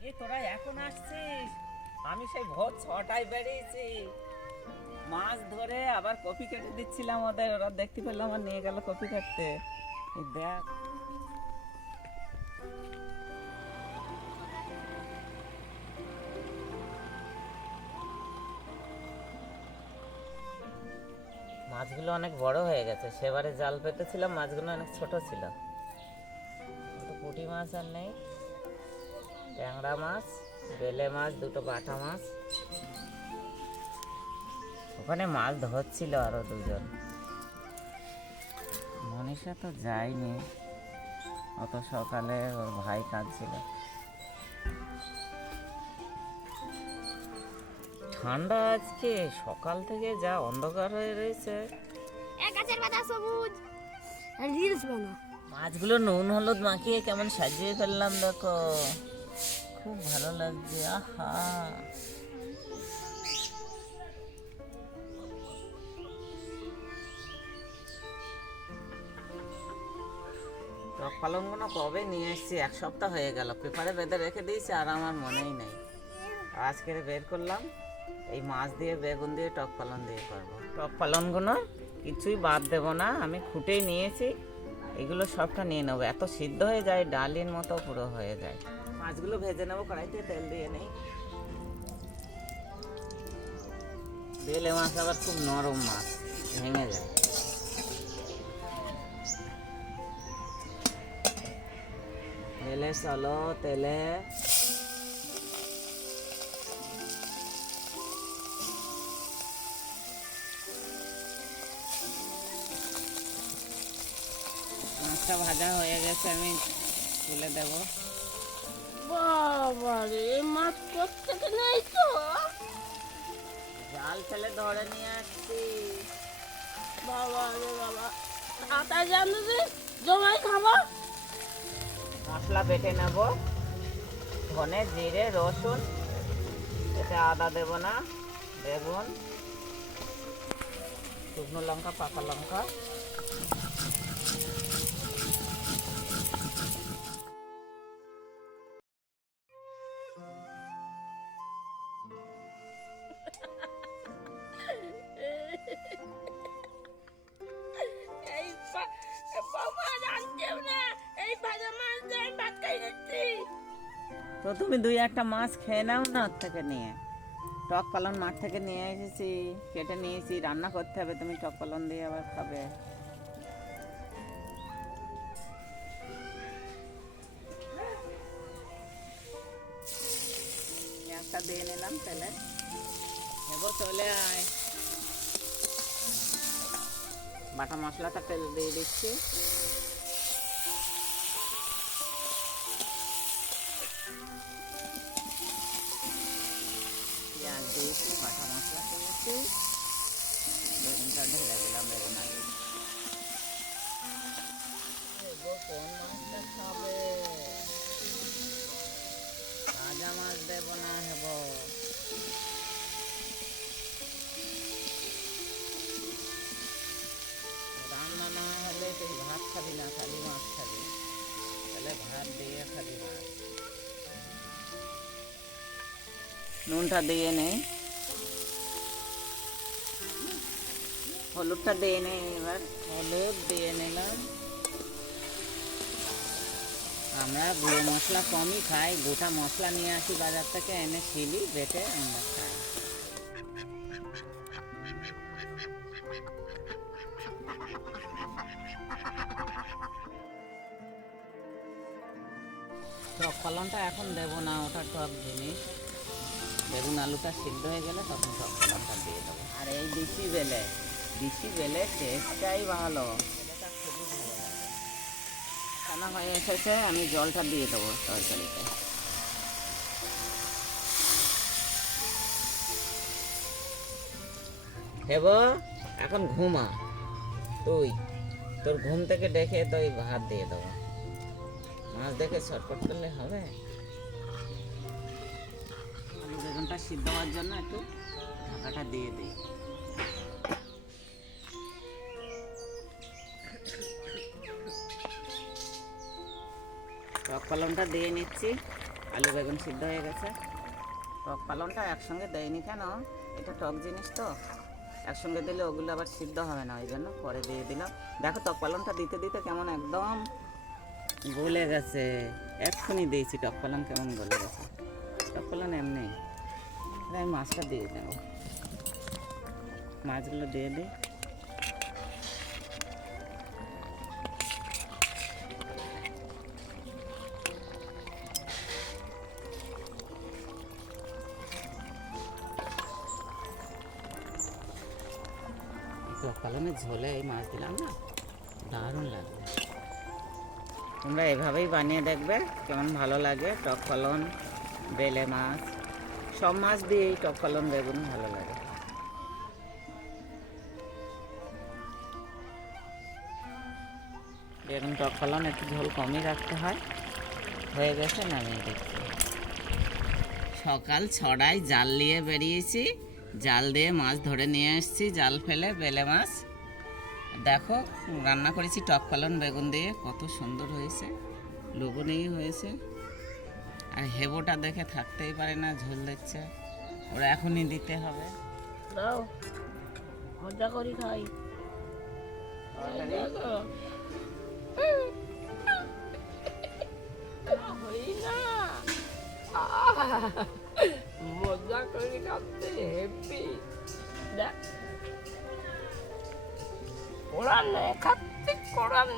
তোরা এখন আসছিস? আমি সেই ভোর 6টায় বেরিয়েছি, মাছ ধরে আবার কপি কেটে দিচ্ছিলাম ওদের, ওরা দেখতে পেলাম আর নিয়ে গেল কপি কাটতে। দেখ মাছগুলো অনেক বড় হয়ে গেছে, সেবারে জাল পেতেছিলাম মাছগুলো অনেক ছোট ছিল। পুঁটি মাছ আর নেই, ট্যাংরা মাছ, বেলে মাছ, দুটো বাটা মাছ। ওখানে মাছ ধরছিল আরো দুজন। মনীষা তো যায়নি, অত সকালে ওর ভাই কাঁদছিল। ঠান্ডা আজকে, সকাল থেকে যা অন্ধকার হয়ে রয়েছে। মাছগুলো নুন হলুদ মাখিয়ে কেমন সাজিয়ে ফেললাম, দেখো খুব ভালো লাগছে। আহা, টক পালংগুলো কবে নিয়ে এসেছি, 1 সপ্তাহ হয়ে গেল, পেপারে বেঁধে রেখে দিয়েছি আর আমার মনেই নেই। আজকে বের করলাম, এই মাছ দিয়ে বেগুন দিয়ে টক পালং দিয়ে করবো। টক পালংগুলো কিছুই বাদ দেব না, আমি খুঁটেই নিয়েছি, এগুলো সবটা নিয়ে নেবো। এত সিদ্ধ হয়ে যায়, ডালির মতো পুরো হয়ে যায়। মাছগুলো ভেজে নেবো, কড়াইতে তেল দিয়ে নেই। বেলে মাছ আবার খুব নরম মাছ, ভেঙে যায়। বেলে চলো তেলে, মাছটা ভাজা হয়ে গেছে, আমি তুলে দেবো। বাবা রে, মাছ কোত্থেকে নেই তো, জাল ফেলে ধরে নিয়ে আসছি। বাবা রে বাবা, আটা জানো যে জমাই খাবো। মশলা বেটে নেব, ধনে জিরে রসুন, এতে আদা দেব না, বেগুন, শুকনো লঙ্কা, পাকা লঙ্কা, এই বাবা জানতেও না, এই ভাজা মাছ দিয়ে আমি ভাত খাই নিচ্ছি। তো তুমি 2-1টা মাছ খেয়ে নাও না ওর থেকে নিয়ে। টক পালং মাঠ থেকে নিয়ে এসেছি, কেটে নিয়েছি, রান্না করতে হবে, তুমি টক পালং দিয়ে আবার খাবে। পেঁয়াজটা দিয়ে নিলাম তেলে, এবার চলে আয়। বাটা মশলাটা তেল দিয়ে দিচ্ছি, পেঁয়াজ দিয়েছি, বাটা মশলা দিয়েছি, বেগুনটা ঢেলে দিলাম, বেগুন আলু। কোন মাছটা খাবে? তাজা মাছ দেব না হেব। রান্না না হলে তুই ভাত খাবি না, খালি মাছ খাবি, তাহলে ভাত দিয়ে খাবি মাছ। নুনটা দিয়ে নেই, হলুদটা দিয়ে নেই, এবার হলুদ দিয়ে নিলাম। আমরা গুঁড়ো মশলা কমই খাই, গোটা মশলা নিয়ে আসি বাজার থেকে, এনে ছিলি বেটে আমরা খাই। টক পালংটা এখন দেবো না, ওটা টক জিনিস। বেগুন আলুটা সিদ্ধ হয়ে গেলে তখন টক পালংটা দিয়ে দেবো। আর এই দেশি বেলে টেস্টটাই ভালো, রান্না হয়ে এসেছে, আমি জলটা দিয়ে দেবো তরকারিতে। হেব, এখন ঘুমা তুই, তোর ঘুম থেকে ডেকে তো ভাত দিয়ে দেবো। মাছ দেখে ছটফট করলে হবে। আলু বেগুনটা সিদ্ধ হওয়ার জন্য একটু ঢাকাটা দিয়ে দিই। টক পালংটা দিয়ে নিচ্ছি। আলু বেগুন সিদ্ধ হয়ে গেছে। টক পালনটা একসঙ্গে দেয়নি কেন, এটা টক জিনিস তো, একসঙ্গে দিলে ওগুলো আবার সিদ্ধ হবে না, ওই জন্য পরে দিয়ে দিলাম। দেখো টক পালনটা দিতে দিতে কেমন একদম গলে গেছে, এক্ষুনি দিয়েছি টক পালন কেমন গলে গেছে। টক পালন এমনি। আমি মাছটা দিয়ে দেবো, মাছগুলো দিয়ে দিই। টক পালনের ঝোলে এই মাছ দিলাম না, দারুণ লাগবে। তোমরা এভাবেই বানিয়ে দেখবে কেমন ভালো লাগে। টক পালন, বেলে মাছ, সব মাছ দিয়েই টক পালন বেগুন ভালো লাগে। বেগুন টক পালন একটু ঝোল কমই রাখতে হয়। হয়ে গেছে, নামিয়ে দিচ্ছি। সকাল 6টায় জাল নিয়ে বেরিয়েছি, জাল দিয়ে মাছ ধরে নিয়ে এসেছি, জাল ফেলে বেলে মাছ। দেখো রান্না করেছি টক পালন বেগুন দিয়ে, কত সুন্দর হয়েছে, লোভনীয় হয়েছে। আর হেবোটা দেখে থাকতেই পারে না, ঝোল দিচ্ছে, ওরা এখনই দিতে হবে। দাও মজা করি খাই। মজা করি খাচ্ছে হেপি। দেখ কোরআন খাচ্ছে, কোরআন